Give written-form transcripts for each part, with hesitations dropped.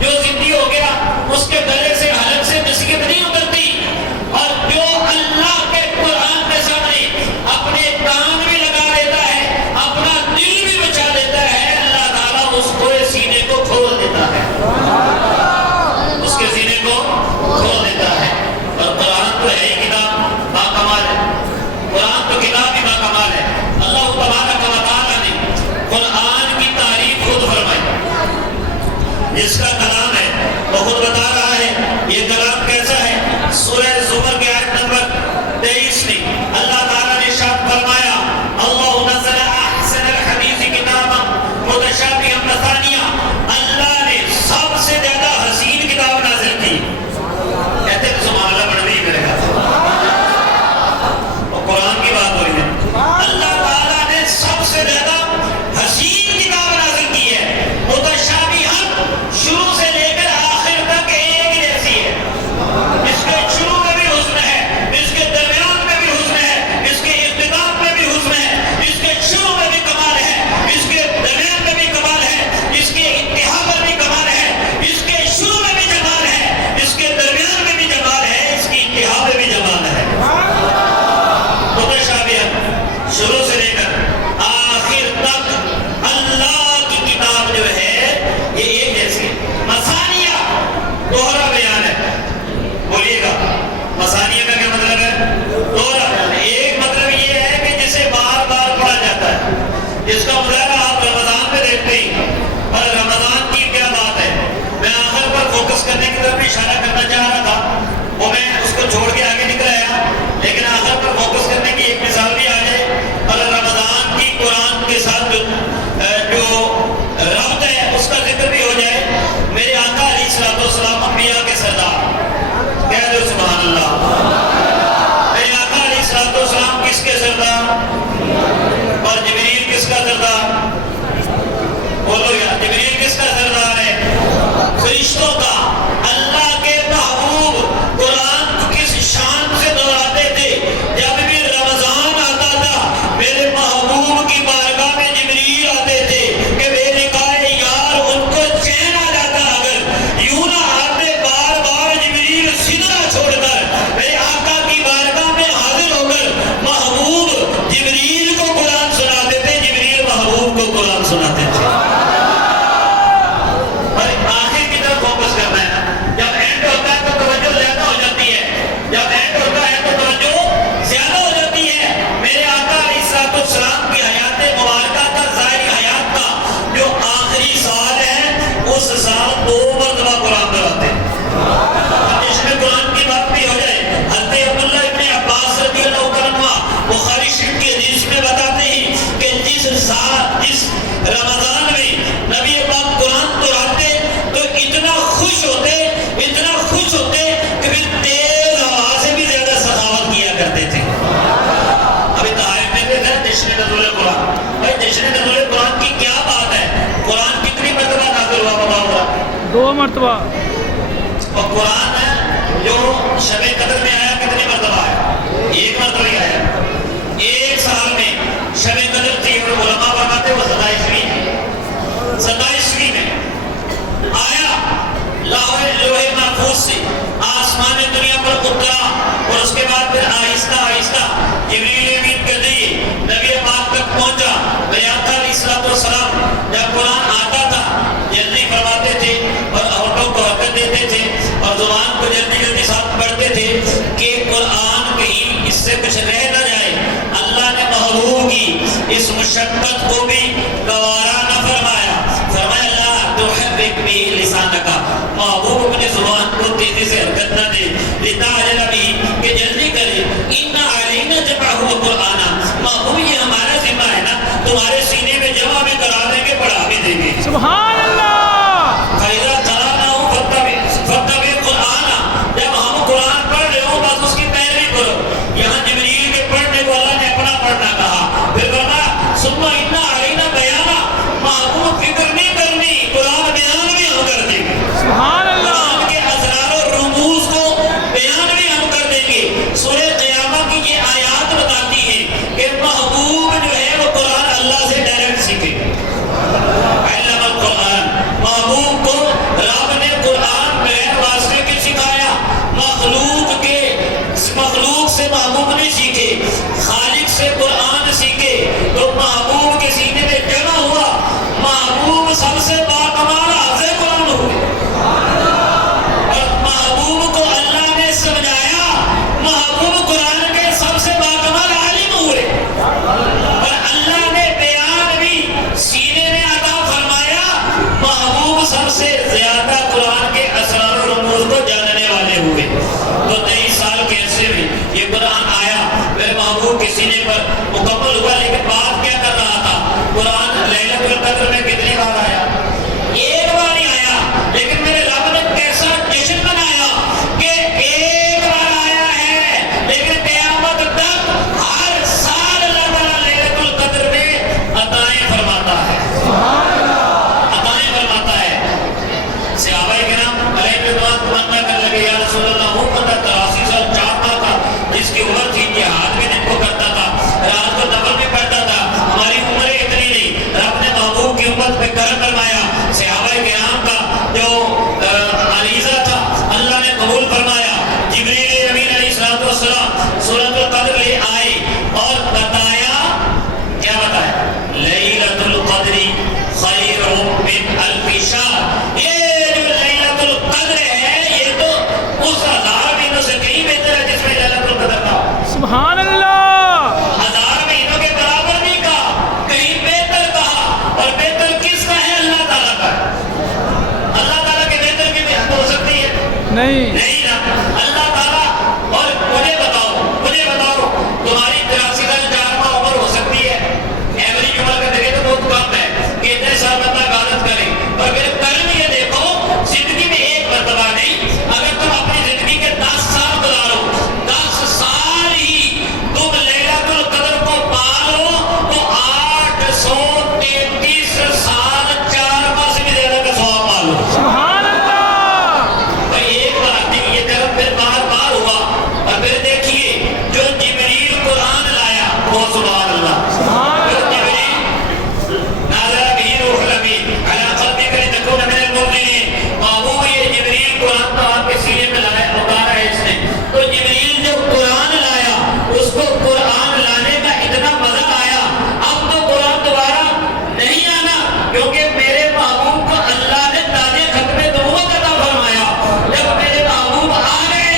جو ضدی ہو گیا اس کے گلے سے حلق سے نصیحت نہیں اترتی، اور جو اللہ کے قرآن کے سامنے اپنے کان بھی لگا دیتا ہے، اپنا دل بھی بچا دیتا ہے، اللہ تعالیٰ اس کو سینے کو کھول دیتا ہے، اس کے سینے کو کھول دیتا ہے۔ اور قرآن تو ہے ہی کتاب باکمال ہے، قرآن تو کتاب ہی باکمال ہے۔ اللہ تبارک و تعالیٰ نے قرآن کی تعریف خود فرمائی، جس کا کلام ہے وہ خود بتا رہا ہے یہ کلام کیسا ہے۔ سورہ زمر کے آیت نمبر 23 میں اللہ تعالیٰ نے ارشاد فرمایا اللہ نزل احسن الحدیث کتابا متشابہا مثانیہ، اللہ نے سب سے زیادہ حسین کتاب نازل کی۔ کہتے ہیں سبحان اللہ پڑھ نہیں کرے گا، وہ قرآن کی بات ہو رہی ہے۔ اللہ تعالیٰ نے سب سے زیادہ حسین کتاب نازل کی ہے، متشابہا شروع سے لے کر آخر تک ایک جیسی ہے، اس کے شروع میں بھی حسن ہے، اس کے درمیان میں بھی حسن ہے، اس کے اختتام میں بھی حسن ہے، اس کے شروع میں بھی کمال ہے، اس کے درمیان میں بھی کمال ہے، اس کے انتہا پر بھی کمال ہے، اس کے شروع میں بھی جمال ہے، اس کے درمیان میں بھی جمال ہے، اس کی انتہا میں بھی جمال ہے۔ متشابہہ شروع سے لے کر آخر تک اللہ کی کتاب جو ہے یہ ایک جیسی ہے۔ مثانیہ دوہرا بیان ہے، بولیے گا مثانیہ کا کیا مطلب ہے؟ دوہرا بیان ہے۔ ایک مطلب یہ ہے کہ جسے بار بار پڑھا جاتا ہے، جس کا مظاہرہ آپ رمضان میں دیکھتے ہی، اور رمضان کی کیا بات ہے۔ میں آخر پر فوکس کرنے کی طرف اشارہ کرنا چاہ رہا تھا، وہ میں اس کو چھوڑ کے آگے نکل آیا، لیکن آخر پر فوکس کرنے کی ایک مثال بھی آ جائے اور رمضان کی قرآن کے ساتھ جو ربط ہے اس کا ذکر بھی ہو جائے۔ میرے آقا علیہ الصلوۃ والسلام انبیاء کے سردار، کہہ دو سبحان اللہ۔ میرے آقا علیہ الصلوۃ والسلام کس کے سردار؟ اور جبریل کس کا سردار؟ بولو یار، جبریل کس کا سردار ہے؟ فرشتوں کا۔ اللہ کے محبوب قرآن کو کس شان سے دہراتے تھے؟ جب بھی رمضان آتا تھا میرے محبوب کی بارگاہ میں جبریل آتے تھے کہ بے نکائے یار ان کو چین آ جاتا، اگر یوں نہ آتے بار بار جبریل سدرا چھوڑ کر میرے آقا کی بارگاہ میں حاضر ہو کر محبوب جبریل کو قرآن سناتے تھے، جبریل محبوب کو قرآن سناتے تھے۔ اور آخر کی طرف فوکس کرنا ہے، جب اینڈ ہوتا ہے تو توجہ زیادہ ہو جاتی ہے، جب اینڈ ہوتا ہے تو توجہ زیادہ ہو جاتی ہے۔ میرے آقا علیہ الصلوۃ والسلام کی حیات مبارکہ کا ظاہری حیات کا جو آخری سال ہے، اس سال 2 مرتبہ قرآن پڑھاتے ہیں۔ اس میں قرآن کی بات بھی ہو جائے، حضرت عبداللہ ابن عباس رضی اللہ عنہ بخاری شریف کی حدیث میں بتاتے ہیں کہ جس رمضان میں نبی پاک قرآن پڑھاتے تو اتنا خوش ہوتے کہ پھر تیز ہوا سے بھی زیادہ سخاوت کیا کرتے تھے۔ ابھی تعریف میں تھے جشن نزول قرآن، بھائی جشن نزول قرآن کی کیا بات ہے؟ قرآن کتنی مرتبہ نازل ہوا بابا ہوا؟ 2 مرتبہ۔ اور قرآن جو شب قدر میں آیا کتنی مرتبہ آیا؟ 1 مرتبہ ہی آیا۔ 1 سال میں شب قدر تھی، اور علماء فرماتے وہ 27ویں میں آیا، لوح محفوظ سے آسمان دنیا پر اترا، اور اس کے بعد پھر آہستہ آہستہ جبریل امین کر دیے نبی پاک تک پہنچا۔ میرے آقا علیہ الصلوۃ والسلام جب قرآن آتا تھا جلدی فرماتے تھے اور ہونٹوں کو حرکت دیتے تھے اور زبان کو جلدی جلدی ساتھ پڑھتے تھے کہ قرآن کہیں اس سے کچھ رہ نہ جائے۔ اللہ نے محبوب کی اس مشقت کو بھی گوارا نہ فرمایا، فرمایا لا تحرک به لسانک، محبوب اپنی زبان کو تیزی سے حرکت نہ دے، لتعجل به کہ جلدی کرے، ان علینا جمعہ قرآن، محبوب یہ ہمارا ذمہ ہے نا، تمہارے سینے میں جمع بھی کرا دیں گے، پڑھا بھی دیں گے۔ سبحان اللہ۔ فَإِذَا قَرَأْنَاهُ فَاتَّبِعْ قُرْآنَ، جب ہم قرآن پڑھ رہے ہوں بس اس کی پیروی کرو۔ یہاں جبریل کے پڑھنے کو اللہ نے اپنا پڑھنا کہا، پھر فرمایا ثُمَّ إِنَّ عَلَيْنَا بَيَانَ، محبوب فکر نہیں کرنی، قرآن بیان بھی ہم کر دیں گے۔ سبحان اللہ۔ قرآن کے اسرار و رموز کو بیان بھی ہم کر دیں گے۔ سورہ قیامہ کی یہ آیات بتاتی ہے کہ محبوب جو ہے وہ قرآن اللہ سے ڈائریکٹ سیکھے۔ علم القرآن سے زیادہ قرآن کے اسرار و رموز کو جاننے والے ہوئے. تو 23 سال کے عرصے میں یہ قرآن آیا, میرے محبوب کے سینے پر مکمل ہوا. لیکن بات کیا کر رہا تھا؟ قرآن لیلۃ القدر میں کتنی بار آیا؟ ایک بار ہی آیا. لیکن میرے رب نے کیسا جشن منایا کہ ایک بار آیا ہے, لیکن قیامت تک ہر سال اللہ تعالیٰ لیلۃ القدر میں عطائیں فرماتا ہے, عطائیں فرماتا ہے. صحابہ کرام علیہ رضوان تمنا کر لگے, یا رسول اللہ وہ بندہ 83 سال 4 ماہ کا جس کی عمر تھی, جہاد میں دن کو کرتا تھا, رات کو نفل میں پڑھتا تھا, ہماری عمریں اتنی نہیں. رب نے محبوب کی امت پہ کرم فرمایا. صحابہ کرام کا جو عریضہ تھا اللہ نے قبول فرمایا. جبریل امین علیہ الصلوۃ والسلام سورۃ القدر لے آئے اور بتایا, کیا بتایا؟ لیلۃ القدر خیر من الف شہر. یہ جو لیلۃ القدر ہے یہ تو اس 1000 مہینوں سے کہیں بہتر ہے جس میں لیلۃ القدر تھا. سبحان اللہ. 1000 مہینوں کے برابر نہیں کہا, کہیں بہتر کہا. اور بہتر کس کا ہے؟ اللہ تعالیٰ کا. اللہ تعالیٰ کے بہتر کی بات ہو سکتی ہے؟ نہیں. نہیں نا. اللہ تعالیٰ. اور مجھے بتاؤ تمہاری 83 سال 4 ماہ عمر ہو سکتی ہے, ایوریج عمر کا دیکھے تو بہت کم ہے کہ اتنے سال بندہ عبادت کرے. اور پھر کرم یہ دیکھو, زندگی میں ایک مرتبہ نہیں, اگر تم اپنی زندگی کے 10 سال گزارو, 10 سال ہی تم لیلۃ القدر کو پالو تو 833 سال 4 ماہ سے بھی زیادہ کا ثواب پالو. سبحان اللہ. بھائی ایک بات نہیں, یہ کرم پھر بار بار ہوا. اور پھر دیکھیے جو جبریل قرآن لایا وہ سبحان اللہ. سبحان جو اللہ. جبریل نازل به روح الامین علی قلبک لتکون من المؤمنین. محبوب یہ جبریل قرآن تو آپ کے سینے میں لایا, اتارا ہے اس نے. تو جبریل جو قرآن لایا اس کو قرآن لانے کا اتنا مزہ آیا, اب تو قرآن دوبارہ نہیں آنا, کیونکہ میرے محبوب کو اللہ نے تاج ختم نبوت عطا فرمایا. جب میرے محبوب آ گئے,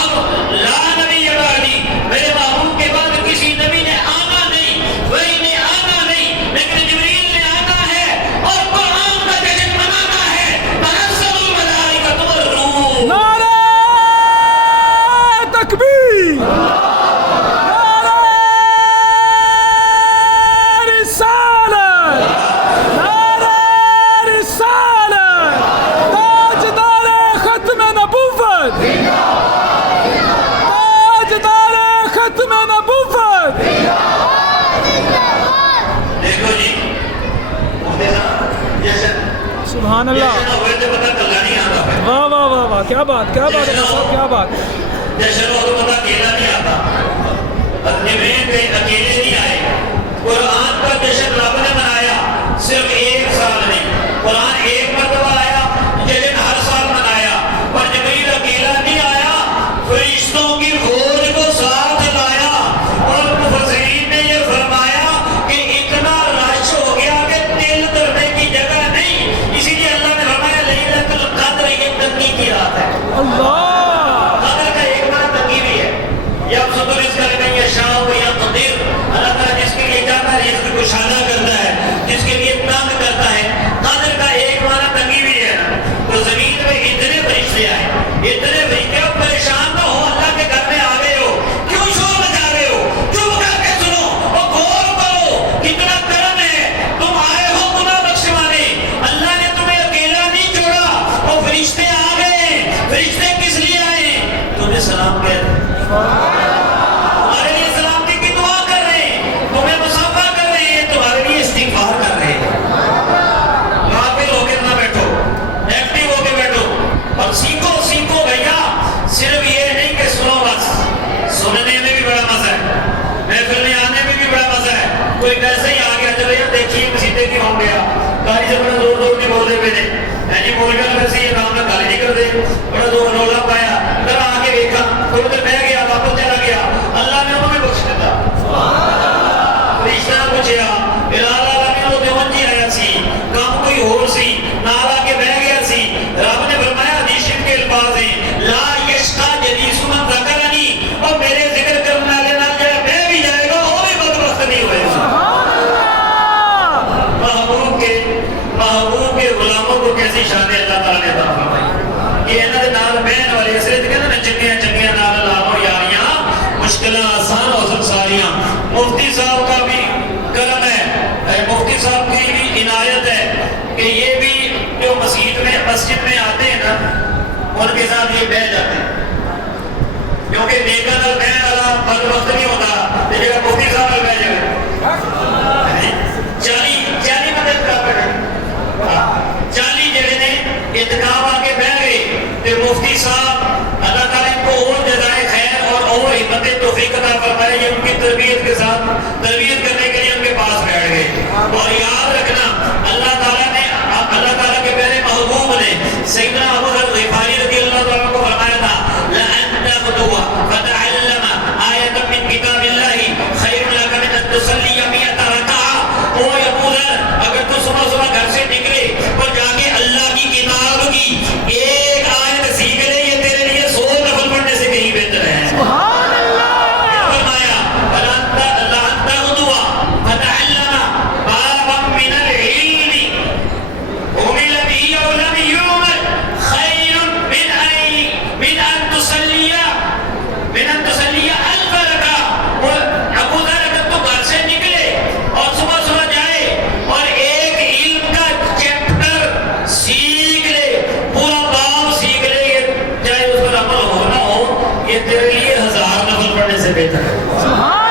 اب لا نبی بعدی, میرے محبوب کے بعد کسی نبی نے آنا نہیں, وہی نے آنا نہیں, لیکن جبریل نے آنا ہے اور قرآن کا جشن منانا ہے. تنزل الملائکۃ والروح. نعرہ تکبیر. نعرہ رسالت. نعرہ رسالت. تاجدار ختم نبوت. تاجدار ختم نبوت. دیکھو جی, جشن سبحان اللہ. جشن ہوئے تو پتہ کلا نہیں آتا ہے. واہ واہ واہ واہ, کیا بات, کیا بات ہے صاحب, کیا بات. جشن ہو تو پتہ اکیلا نہیں آتا. جبریل پہ اکیلے نہیں آئے. قرآن کا جشن رب نے منایا, صرف ایک سال نہیں. قرآن ایک مرتبہ آیا, جشن ہر سال منایا. اور جبریل اکیلا نہیں آیا, فرشتوں کی فوج کو ساتھ لایا. اور مفسرین نے یہ فرمایا کہ اتنا رش ہو گیا کہ دل دھرنے کی جگہ نہیں. اسی لیے اللہ نے فرمایا لیلۃ القدر یہ تنگی کی رات ہے. اللہ. قدر کا ایک معنی تنگی بھی ہے. یبسط الرزق لمن یشاء ویقدر. اللہ تعالیٰ جس کے لیے چاہتا ہے رزق کو کشادہ کرتا ہے, جس کے لیے تنگ کرتا ہے. قدر کا ایک معنی تنگی بھی ہے. تو زمین میں اتنے فرشتے آئے, اتنے فرشتے, اب پریشان نہ ہو, اللہ کے گھر میں آ گئے ہو, کیوں شور مچا رہے ہو؟ چپ کر کے سنو اور غور کرو, کتنا کرم ہے. تم آئے ہو گناہ بخشوانے, اللہ نے تمہیں اکیلا نہیں چھوڑا. وہ فرشتے آ گئے. فرشتے کس لیے آئے؟ تمہیں سلام کہہ رہے, تمہارے لیے سلامتی کی دعا کر رہے ہیں, تمہیں مصافحہ کر رہے ہیں, تمہارے لیے استغفار کر رہے ہیں. غافل ہو کے نہ بیٹھو, ایکٹیو ہو کے بیٹھو اور سیکھو. سیکھو بھیا, صرف یہ نہیں کہ سنو بس, سننے میں بھی بڑا مزہ ہے, محفل میں آنے میں بھی بڑا مزہ ہے. کوئی کیسے ہی آ گیا, چلو یہ دیکھیے مسیطے کی ہو گیا, گاڑی سے بڑا زور زور کی بولتے پہ نے جی بول گیا ویسے یہ کام نہ گالی نہیں کر دے, بڑا زور رولا پایا, ذرا آگے دیکھا, تھوڑی دیر بہ گیا, واپس چلا گیا. اللہ نے انہوں نے بخش دیتا. فرشتہ نے پوچھا بلال عالمین وہ دیوانجی آیا سی, کام کوئی اور سی, نال آ کے بہ گیا سی. رب نے فرمایا حدیث شریف کے الفاظ ہیں, لا یشقا جلیس من ذکرنی, اور میرے ذکر کرنے والے نال جائے بہ بھی جائے گا وہ بھی بدبخت نہیں ہوئے گا. محبوب کے غلاموں کو کیسی شان ہے اللہ تعالیٰ نے عطا فرمائی کہ انہاں دے نال بہن والے اس لیے کہندے نے چنگیاں چنگیاں نال لا لو یاریاں مشکلیں آسان ہو سب ساریاں مفتی صاحب کا بھی کرم ہے مفتی صاحب کی بھی عنایت ہے کہ یہ بھی جو مسجد میں آتے ہیں نا ان کے ساتھ یہ بہ جاتے ہیں کیونکہ نیکا نال بہن والا بد وقت نہیں ہوتا لیکن مفتی صاحب نال بہ جائے 40 بندے برابر 40 جڑے نے اعتکاف آ کے بہ گئے تو مفتی صاحب اللہ تعالیٰ ان کو اور جزائے خیر اور ہمت توفیق عطا فرمائے یہ ان کی تربیت کے ساتھ تربیت کرنے کے لیے ان کے پاس بیٹھ گئے اور یاد رکھنا اللہ تعالیٰ کے پیارے محبوب نے سیدنا ابو ذر غفاری رضی اللہ تعالیٰ کو فرمایا تھا لَأَن تَغْدُوَ فَتَعَلَّمَ آیَةً مِّن کتاب اللہ خیر لَکَ مِنْ أَن تُصَلِّیَ مِئَةَ رَکَعَۃٍ او ابو ذر اگر تو صبح گھر سے نکلے اور جا کے اللہ کی کتاب کی ایک آیت سیکھ لے یہ تیرے لیے 100 نفل پڑھنے سے کہیں بہتر ہے سبحان اللہ فرمایا لَأَن تَغْدُوَ فَتَعَلَّمَ بَابًا مِّنَ الْعِلْمِ عُمِلَ بِهِ أَوْ لَمْ يُعْمَلْ خَيْرٌ مِّنْ أَن تُصَلِّيَ أَلْفَ رَكَعَةٍ ابو ذر اگر تو گھر سے نکلے اور صبح جائے اور ایک علم کا چیپٹر سیکھ لے پورا باب سیکھ لے یہ چاہے اس پر عمل ہو نہ ہو یہ تیرے لیے 1000 نفل پڑھنے سے بہتر ہے سبحان